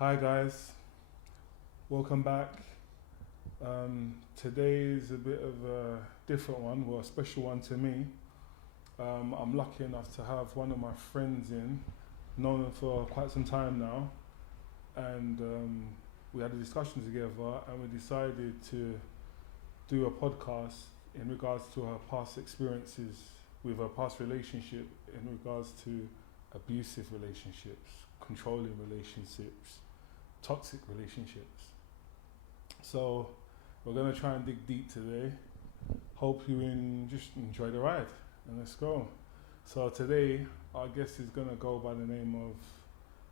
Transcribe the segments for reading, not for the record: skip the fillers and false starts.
Hi guys, welcome back. Today is a bit of a different one, well, a special one to me. I'm lucky enough to have one of my friends in, known him for quite some time now, and we had a discussion together, and we decided to do a podcast in regards to her past experiences with her past relationship, in regards to abusive relationships, controlling relationships, toxic relationships. So we're gonna try and dig deep today. Hope you just enjoy the ride, and let's go. So today our guest is gonna go by the name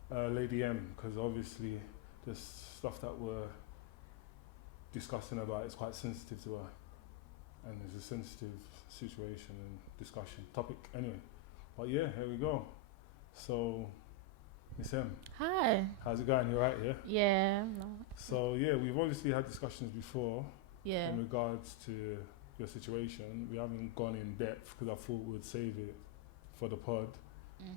of Lady M, because obviously the stuff that we're discussing about is quite sensitive to her, and it's a sensitive situation and discussion topic anyway. But yeah, here we go. So Miss M, Hi. how's it going? You alright, yeah? Yeah. No. So yeah, we've obviously had discussions before Yeah. in regards to your situation. We haven't gone in depth because I thought we'd save it for the pod,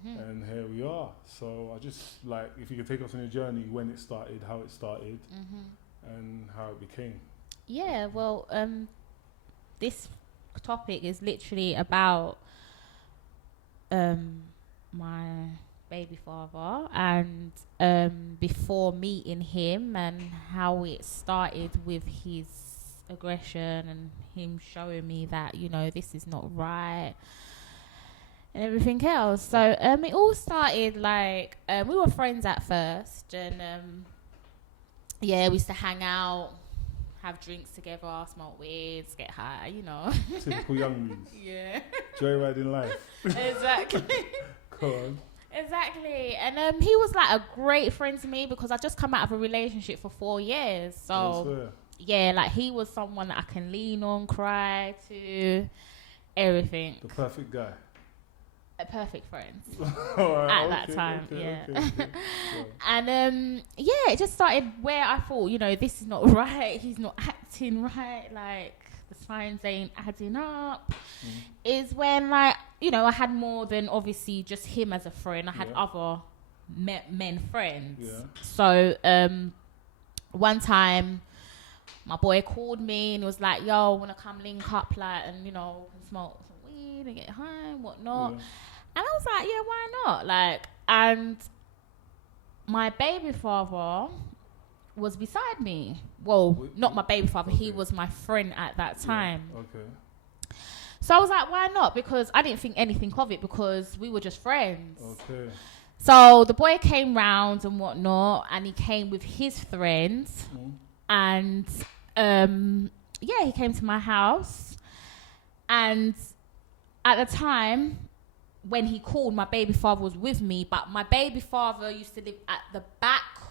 and here we are. So I just like if you could take us on your journey, when it started, how it started, and how it became. Yeah. Well, this topic is literally about my baby father and before meeting him and how it started with his aggression and him showing me that this is not right and everything else. So it all started like we were friends at first, and yeah, we used to hang out, have drinks together, smoke weeds, get high. Typical young means. Yeah. Joyriding life. Exactly. Go on. Exactly. And he was like a great friend to me because I just come out of a relationship for 4 years. I So swear. yeah, like he was someone that I can lean on, cry to, everything. The perfect guy. A perfect friend. Alright, At that time, yeah. And yeah, it just started where I thought, this is not right. He's not acting right. Like the signs ain't adding up. Is when I had more than obviously just him as a friend. I had other men friends. Yeah. So one time my boy called me and was like, "Yo, wanna come link up, like, and smoke some weed and get high and whatnot." Yeah. And I was like, "Yeah, why not?" Like, and my baby father was beside me. Well, not my baby father. Okay. He was my friend at that time. Yeah. Okay. So I was like, why not? Because I didn't think anything of it because we were just friends. Okay. So the boy came round and whatnot, and he came with his friends. And yeah, he came to my house. And at the time, when he called, my baby father was with me. But my baby father used to live at the back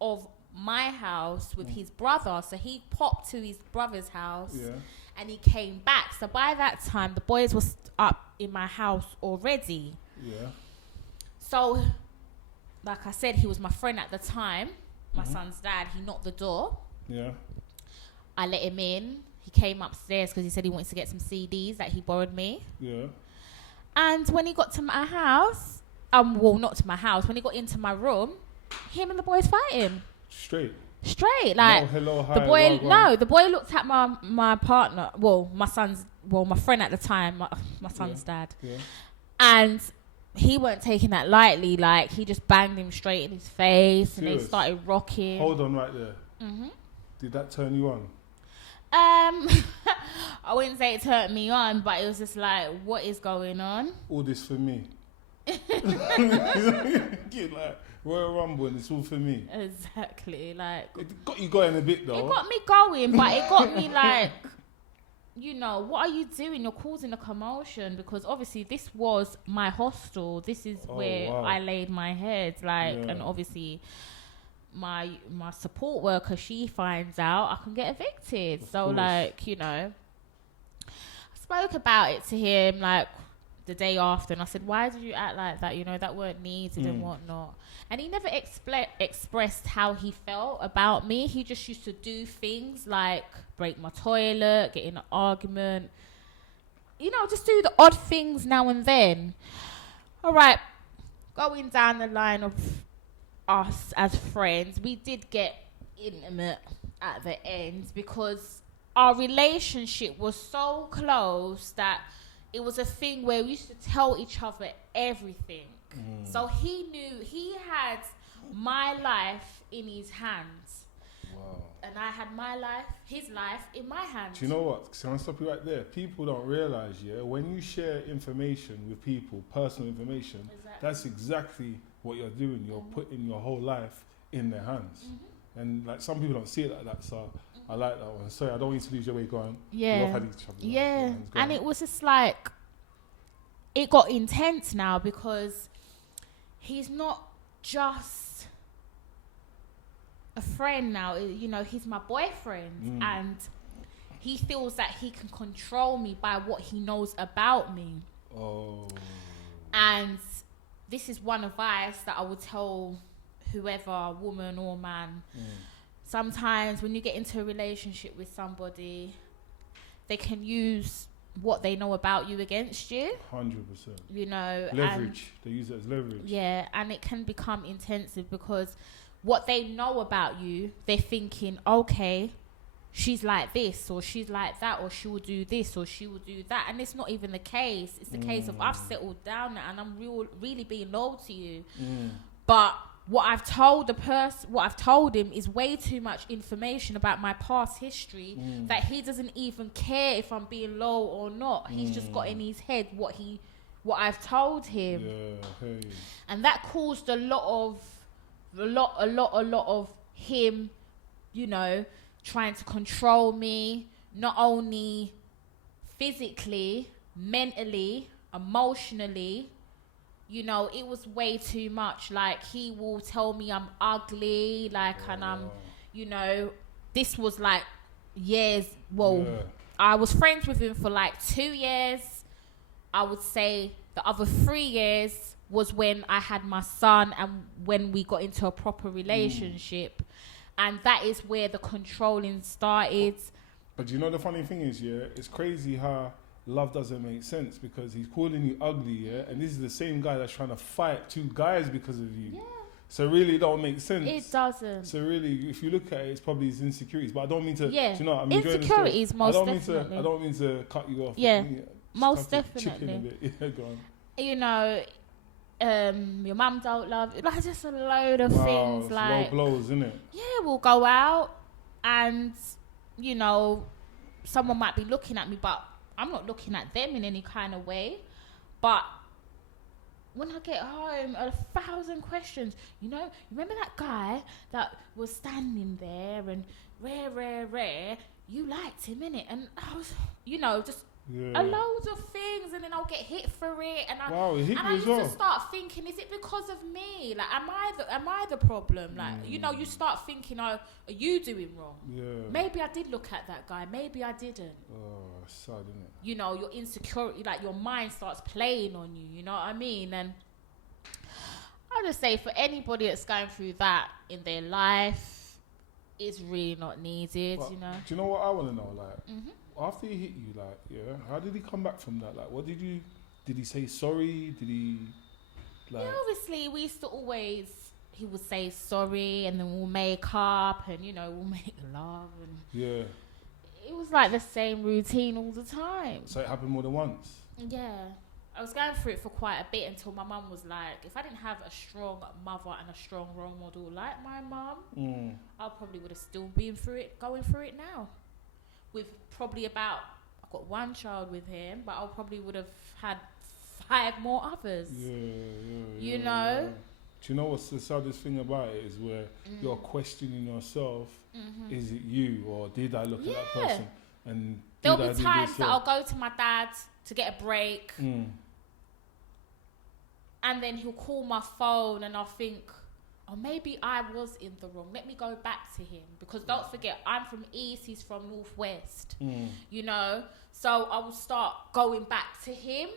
of my house with his brother. So he popped to his brother's house. Yeah. And he came back. So by that time, the boys were up in my house already. Yeah. So, like I said, he was my friend at the time. My son's dad. He knocked the door. Yeah. I let him in. He came upstairs because he said he wanted to get some CDs that he borrowed me. Yeah. And when he got to my house, well, not to my house, when he got into my room, him and the boys fighting. Straight, like no, hello, hi, the boy. well, The boy looked at my partner. Well, my friend at the time, my son's dad, and he weren't taking that lightly. Like he just banged him straight in his face, and they started rocking. Hold on, right there. Did that turn you on? I wouldn't say it turned me on, but it was just like, what is going on? All this for me. Like Royal Rumble, and it's all for me. Exactly, like It got you going a bit though. it got me going, but it got me like, what are you doing? You're causing a commotion because obviously this was my hostel. This is where I laid my head, like, and obviously my support worker, she finds out, I can get evicted. So like, I spoke about it to him like the day after, and I said, why did you act like that? That weren't needed and whatnot. And he never expressed how he felt about me. He just used to do things like break my toilet, get in an argument, just do the odd things now and then. All right, going down the line of us as friends, we did get intimate at the end because our relationship was so close that it was a thing where we used to tell each other everything. So he knew he had my life in his hands. Wow. And I had his life in my hands. Do you know what? So I'm going to stop you right there. People don't realise, when you share information with people, personal information, that's exactly what you're doing. You're putting your whole life in their hands. And like some people don't see it like that, so I like that one. Sorry, I don't want you to lose your way going. Yeah. We've had each other. Yeah. And it was just like, it got intense now because he's not just a friend now, he's my boyfriend, and he feels that he can control me by what he knows about me. And this is one advice that I would tell whoever, woman or man. Sometimes when you get into a relationship with somebody, they can use what they know about you against you. 100%. Leverage. They use it as leverage. Yeah, and it can become intensive because what they know about you, they're thinking, okay, she's like this, or she's like that, or she will do this, or she will do that. And it's not even the case. It's the case of I've settled down now and I'm really being loyal to you. But what I've told him is way too much information about my past history that he doesn't even care if I'm being loyal or not. He's just got in his head what I've told him. And that caused a lot of him, trying to control me, not only physically, mentally, emotionally. It was way too much. Like, he will tell me I'm ugly, and I'm, this was like years. I was friends with him for like 2 years. I would say the other 3 years was when I had my son and when we got into a proper relationship. And that is where the controlling started. But you know the funny thing is, it's crazy how love doesn't make sense because he's calling you ugly, and this is the same guy that's trying to fight 2 guys because of you. Yeah. So really it don't make sense. It doesn't. So really, if you look at it, it's probably his insecurities. But I don't mean to, yeah. Do you know what? I'm insecurities, most definitely. I don't mean to cut you off. Yeah, most definitely. Yeah, go on. Your mum don't love you. Like, just a load of things. Like, low blows, isn't it? Yeah, we'll go out and, someone might be looking at me, but I'm not looking at them in any kind of way. But when I get home, 1,000 questions. You remember that guy that was standing there and rare, you liked him, innit? And I was, just a load of things, and then I'll get hit for it, and I used to start thinking, is it because of me? Like, am I the problem? Like, you start thinking, oh, are you doing wrong? Yeah. Maybe I did look at that guy. Maybe I didn't. Oh, sad, isn't it? Your insecurity, like your mind starts playing on you. You know what I mean? And I just say for anybody that's going through that in their life, it's really not needed. But, do you know what I want to know? Like. After he hit you, how did he come back from that? Like, did he say sorry? Did he, obviously, we used to he would say sorry, and then we'll make up, and, we'll make love, and it was like the same routine all the time. So it happened more than once? Yeah. I was going through it for quite a bit until my mum was like, if I didn't have a strong mother and a strong role model like my mum, I probably would have still been going through it now. With probably I've got 1 child with him, but I probably would have had 5 more others. You know? Do you know what's the saddest thing about it is where you're questioning yourself, is it you, or did I look at that person? And there'll be times that I'll go to my dad to get a break, and then he'll call my phone and I'll think, oh, maybe I was in the wrong. Let me go back to him. Because don't forget, I'm from East, he's from Northwest. So I will start going back to him.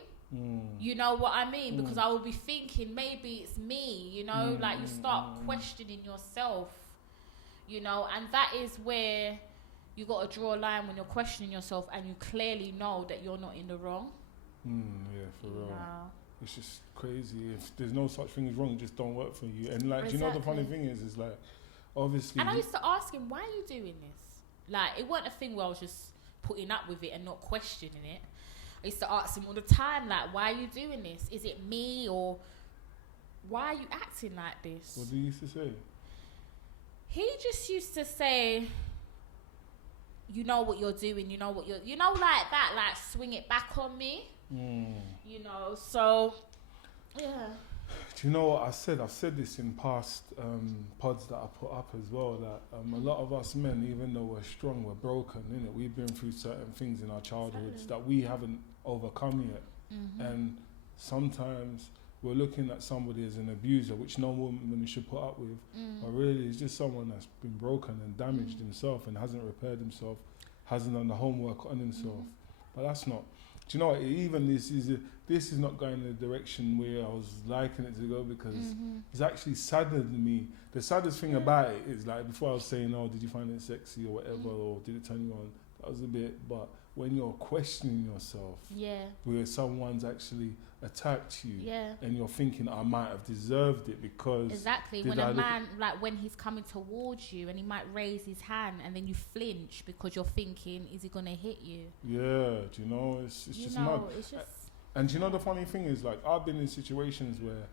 You know what I mean? Because I will be thinking, maybe it's me, like you start questioning yourself, and that is where you got to draw a line when you're questioning yourself and you clearly know that you're not in the wrong. Yeah, for real. it's just crazy. If there's no such thing as wrong, it just don't work for you. And like, do you know the funny thing is like, obviously. And I used to ask him, why are you doing this? Like, it wasn't a thing where I was just putting up with it and not questioning it. I used to ask him all the time, like, why are you doing this? Is it me, or why are you acting like this? What did he used to say? He just used to say, you know what you're doing, you know what you're, you know, like that, like swing it back on me. You know, so yeah. Do you know what I said? I've said this in past pods that I put up as well, that a lot of us men, even though we're strong, we're broken, innit? We've been through certain things in our childhoods that we haven't overcome yet. And sometimes we're looking at somebody as an abuser, which no woman should put up with, but really it's just someone that's been broken and damaged himself and hasn't repaired himself, hasn't done the homework on himself. But that's not. Do you know what? Even this is not going in the direction where I was liking it to go, because it's actually saddened me. The saddest thing about it is, like, before I was saying, oh, did you find it sexy or whatever, or did it turn you on? That was a bit, but when you're questioning yourself, where someone's actually attacked you, and you're thinking, I might have deserved it because when a man, like, when he's coming towards you and he might raise his hand and then you flinch because you're thinking, is he gonna hit you? Yeah, do you know, it's just mad. It's just, and do you know the funny thing is, like, I've been in situations where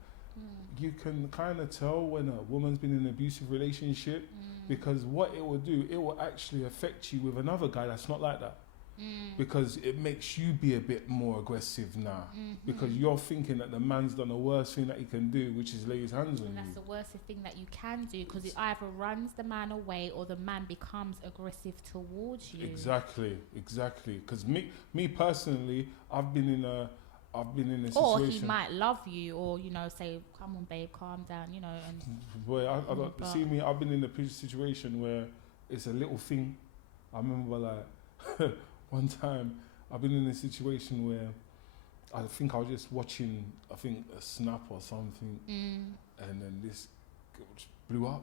you can kind of tell when a woman's been in an abusive relationship, because what it will do, it will actually affect you with another guy that's not like that. Because it makes you be a bit more aggressive now, because you're thinking that the man's done the worst thing that he can do, which is lay his hands on you. That's the worst thing that you can do, because it either runs the man away or the man becomes aggressive towards you. Exactly. Because me personally, I've been in a situation. Or he might love you, or, you know, say, come on babe, calm down, you know. And boy, I've been in a situation where it's a little thing. I remember, like, one time I've been in a situation where I think I was just watching, a snap or something, and then this girl just blew up.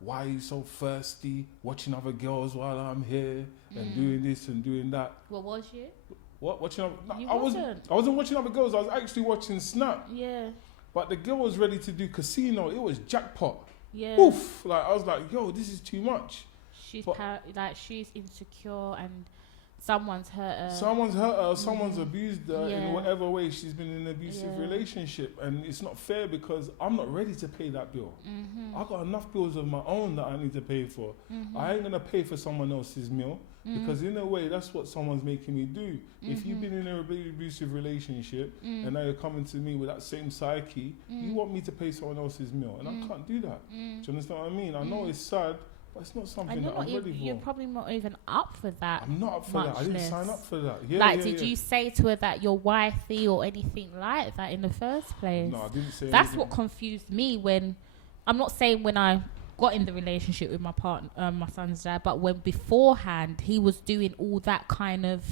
Why are you so thirsty? Watching other girls while I'm here and doing this and doing that. What was you? What? Watching other, no, I wasn't watching other girls, I was actually watching Snap. Yeah. But the girl was ready to do casino, it was jackpot. Yeah. Oof. Like, I was like, yo, this is too much. She's she's insecure and someone's hurt her. Someone's abused her in whatever way she's been in an abusive relationship, and it's not fair because I'm not ready to pay that bill. I got enough bills of my own that I need to pay for. I ain't gonna pay for someone else's meal, because in a way that's what someone's making me do. If you've been in an abusive relationship and now you're coming to me with that same psyche, you want me to pay someone else's meal, and I can't do that. Do you understand what I mean? I know it's sad, but it's not something that I'm ready for. You're probably not even up for that. I'm not up for that. I didn't sign up for that. Did you say to her that you're wifey or anything like that in the first place? No, I didn't say That's anything. what confused me when, I'm not saying when I got in the relationship with my partner, my son's dad, but when beforehand he was doing all that kind of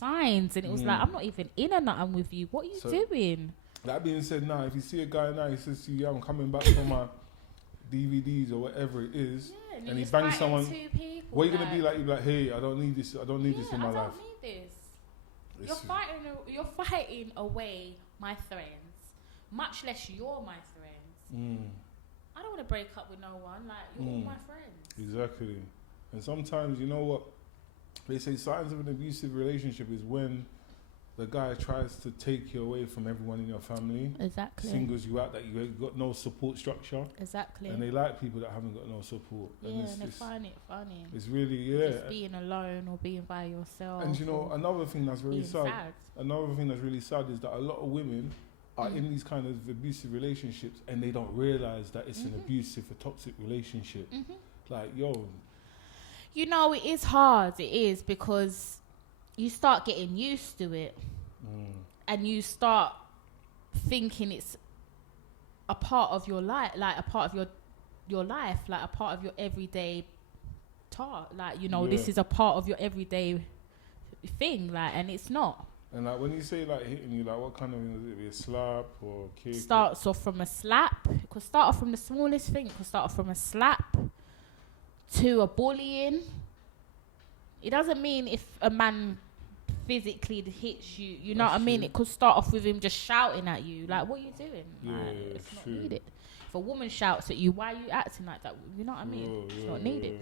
signs, and it was like, I'm not even in or nothing with you. What are you doing? That being said, now, if you see a guy now, he says to you, I'm coming back for my DVDs or whatever it is, and he bangs someone, what are you going to be like? You're like, hey, I don't need this. I don't need this in my life. I don't need this. You're fighting away my friends, much less you're my friends. I don't want to break up with no one. Like, you're all my friends. Exactly. And sometimes, you know what? They say signs of an abusive relationship is when the guy tries to take you away from everyone in your family. Exactly. Singles you out, that you got no support structure. Exactly. And they like people that haven't got no support. Yeah, and they find it funny. It's really, just being alone or being by yourself. And you know, another thing that's really sad. Another thing that's really sad is that a lot of women are in these kind of abusive relationships and they don't realise that it's an abusive, a toxic relationship. Like, yo. You know, it is hard. It is, because you start getting used to it. And you start thinking it's a part of your life, like a part of your life, like a part of your everyday task. Like, you know, this is a part of your everyday thing, like, and it's not. And like, when you say like hitting you, like, what kind of thing is it? Be a slap or a kick? Starts off from a slap. It could start off from the smallest thing. It could start off from a slap to a bullying. It doesn't mean if a man physically hits you. You know what I mean? It could start off with him just shouting at you. Like, what are you doing? Yeah, like, it's not needed. If a woman shouts at you, why are you acting like that? You know what I mean? It's not needed.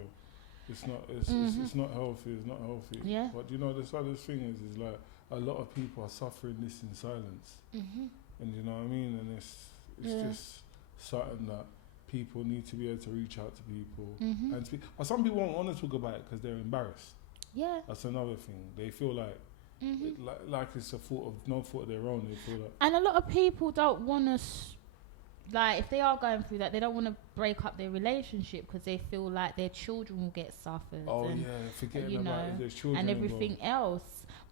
It's not. It's not healthy. It's not healthy. Yeah. But you know, the saddest thing is like a lot of people are suffering this in silence. And you know what I mean? And it's just something that people need to be able to reach out to people and speak. But some people won't want to talk about it because they're embarrassed. Yeah. That's another thing. They feel like like it's a fault of no fault of their own. They feel like. And a lot of people don't want to. Like, if they are going through that, they don't want to break up their relationship because they feel like their children will get suffered. Oh, and, forgetting about their children. And everything else.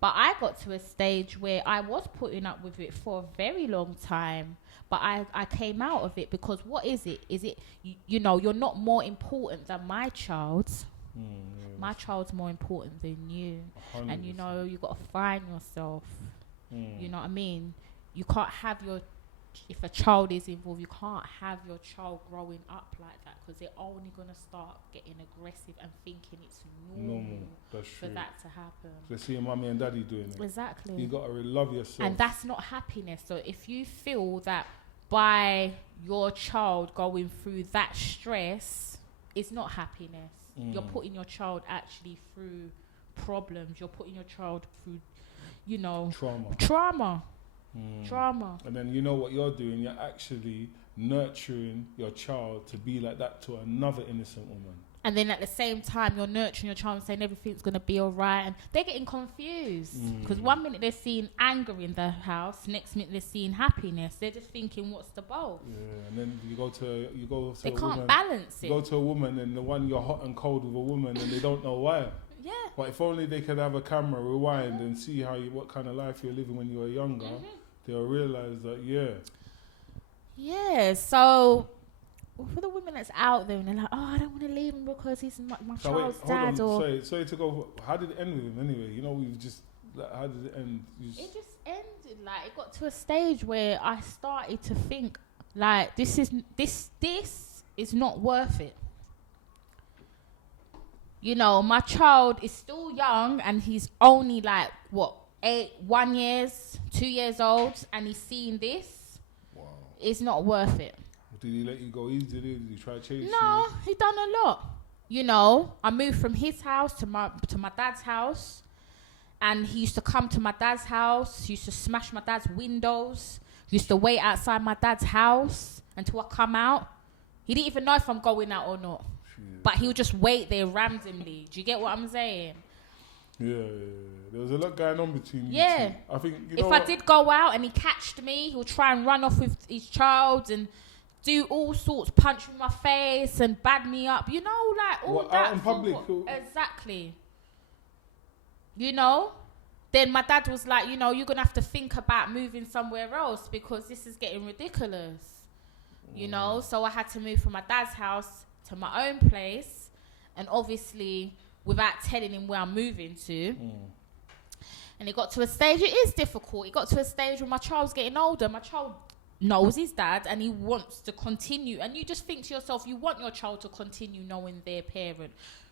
But I got to a stage where I was putting up with it for a very long time. But I came out of it because what is it? Is it, you know, you're not more important than my child. My child's more important than you. 100%. And, you know, you got to find yourself. You know what I mean? You can't have your... If a child is involved, you can't have your child growing up like that because they're only going to start getting aggressive and thinking it's normal for that to happen. They see your mummy and daddy doing it. Exactly. You got to really love yourself. And that's not happiness. So if you feel that by your child going through that stress, it's not happiness. You're putting your child actually through problems. You're putting your child through, you know... Trauma. Trauma. And then you know what you're doing? You're actually nurturing your child to be like that to another innocent woman. And then at the same time, you're nurturing your child and saying everything's going to be all right. And they're getting confused. Because one minute they're seeing anger in the house, next minute they're seeing happiness. They're just thinking, what's the both? Yeah, and then you go to they can't balance it. You go to a woman and the one you're hot and cold with a woman and they don't know why. Yeah. But if only they could have a camera, rewind and see what kind of life you're living when you were younger. They'll realise that, Yeah, so for the women that's out there and they're like, oh, I don't want to leave him because he's my child's dad. Sorry to go. How did it end with him anyway? You know, we've just... how did it end? It just ended. Like, it got to a stage where I started to think, like, this is not worth it. You know, my child is still young and he's only like, 1 year, 2 years old, and he's seeing this. Wow. It's not worth it. Did he let you go easy? Did he try to chase you? No, he done a lot. You know, I moved from his house to my dad's house, and he used to come to my dad's house. He used to smash my dad's windows. He used to wait outside my dad's house until I come out. He didn't even know if I'm going out or not. But he would just wait there randomly. Do you get what I'm saying? Yeah. There was a lot going on between you two. I think, if I did go out and he catched me, he'll try and run off with his child and do all sorts, punch me in my face and bad me up. You know, like all that. Out in public? Exactly. You know? Then my dad was like, you know, you're going to have to think about moving somewhere else because this is getting ridiculous. You know? So I had to move from my dad's house to my own place. And obviously, without telling him where I'm moving to. And it got to a stage, it is difficult. It got to a stage where my child's getting older. My child knows his dad and he wants to continue. And you just think to yourself, you want your child to continue knowing their parent,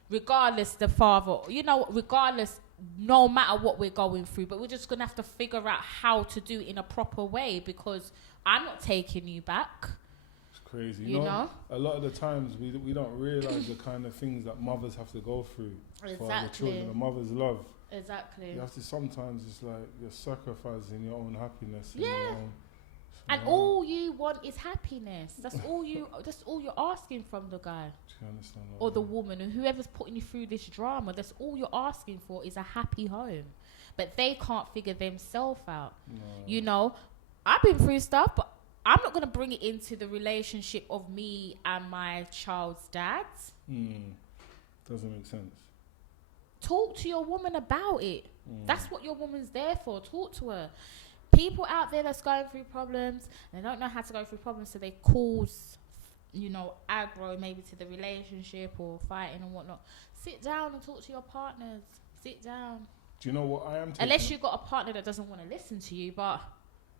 regardless the father, you know, regardless, no matter what we're going through. But we're just going to have to figure out how to do it in a proper way because I'm not taking you back. It's crazy. You know? A lot of the times we don't realise the kind of things that mothers have to go through for the children. The mother's love. Exactly. You have to sometimes, it's like you're sacrificing your own happiness. And your own, and all you want is happiness. That's all you're asking from the guy. Do you understand? Or the woman, or whoever's putting you through this drama. That's all you're asking for is a happy home. But they can't figure themselves out. No. You know, I've been through stuff, but I'm not going to bring it into the relationship of me and my child's dad. Doesn't make sense. Talk to your woman about it. That's what your woman's there for. Talk to her. People out there that's going through problems, and they don't know how to go through problems, so they cause, you know, aggro maybe to the relationship or fighting and whatnot. Sit down and talk to your partners. Sit down. Do you know what I am taking? Unless you've got a partner that doesn't want to listen to you, but...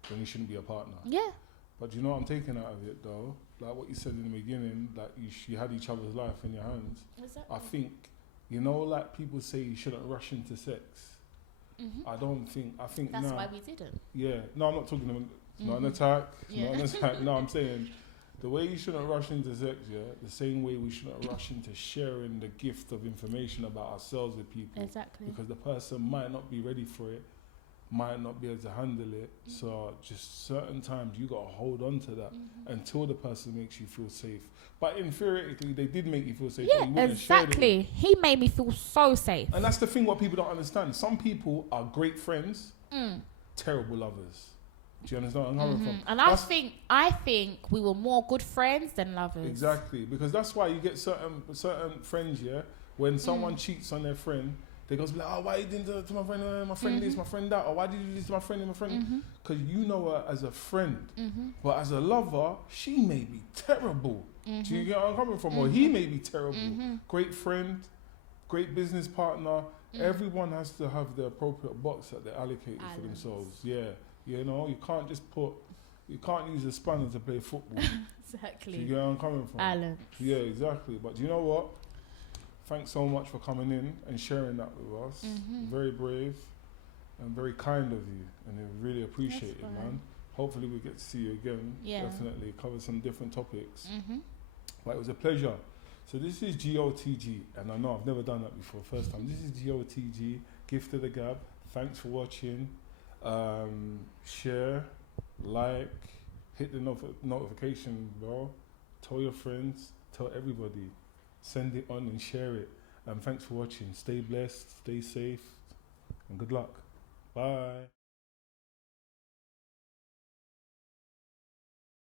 Then you shouldn't be a partner. Yeah. But do you know what I'm taking out of it, though? Like what you said in the beginning, that you had each other's life in your hands. Exactly. I think... You know, like people say you shouldn't rush into sex. I think that's now, why we didn't. Yeah. No, I'm not talking about not an attack. Not an attack. No, I'm saying the way you shouldn't rush into sex, the same way we shouldn't rush into sharing the gift of information about ourselves with people. Exactly. Because the person might not be ready for it, might not be able to handle it. So just certain times you got to hold on to that until the person makes you feel safe. But theoretically, they did make you feel safe. Yeah, exactly. He made me feel so safe. And that's the thing what people don't understand. Some people are great friends, terrible lovers. Do you understand where I'm coming from? And I think we were more good friends than lovers. Exactly. Because that's why you get certain friends, when someone cheats on their friend, they goes like, oh, why you didn't do it to my friend, my friend this, my friend that, or why did you do this to my friend and my friend? Because you know her as a friend. But as a lover, she may be terrible. Do you get where I'm coming from? Or he may be terrible. Great friend, great business partner. Everyone has to have the appropriate box that they're allocated for themselves. Yeah. You know, you can't use a spanner to play football. Exactly. Do you get where I'm coming from? Balance. Yeah, exactly. But do you know what? Thanks so much for coming in and sharing that with us. Very brave and very kind of you. And I really appreciate it, man. Hopefully we get to see you again. Yeah. Definitely cover some different topics. But it was a pleasure. So this is G.O.T.G. And I know I've never done that before. First time. This is G.O.T.G. Gift of the Gab. Thanks for watching. Share, like, hit the notification bell. Tell your friends. Tell everybody. Send it on and share it. And thanks for watching. Stay blessed, stay safe, and good luck. Bye.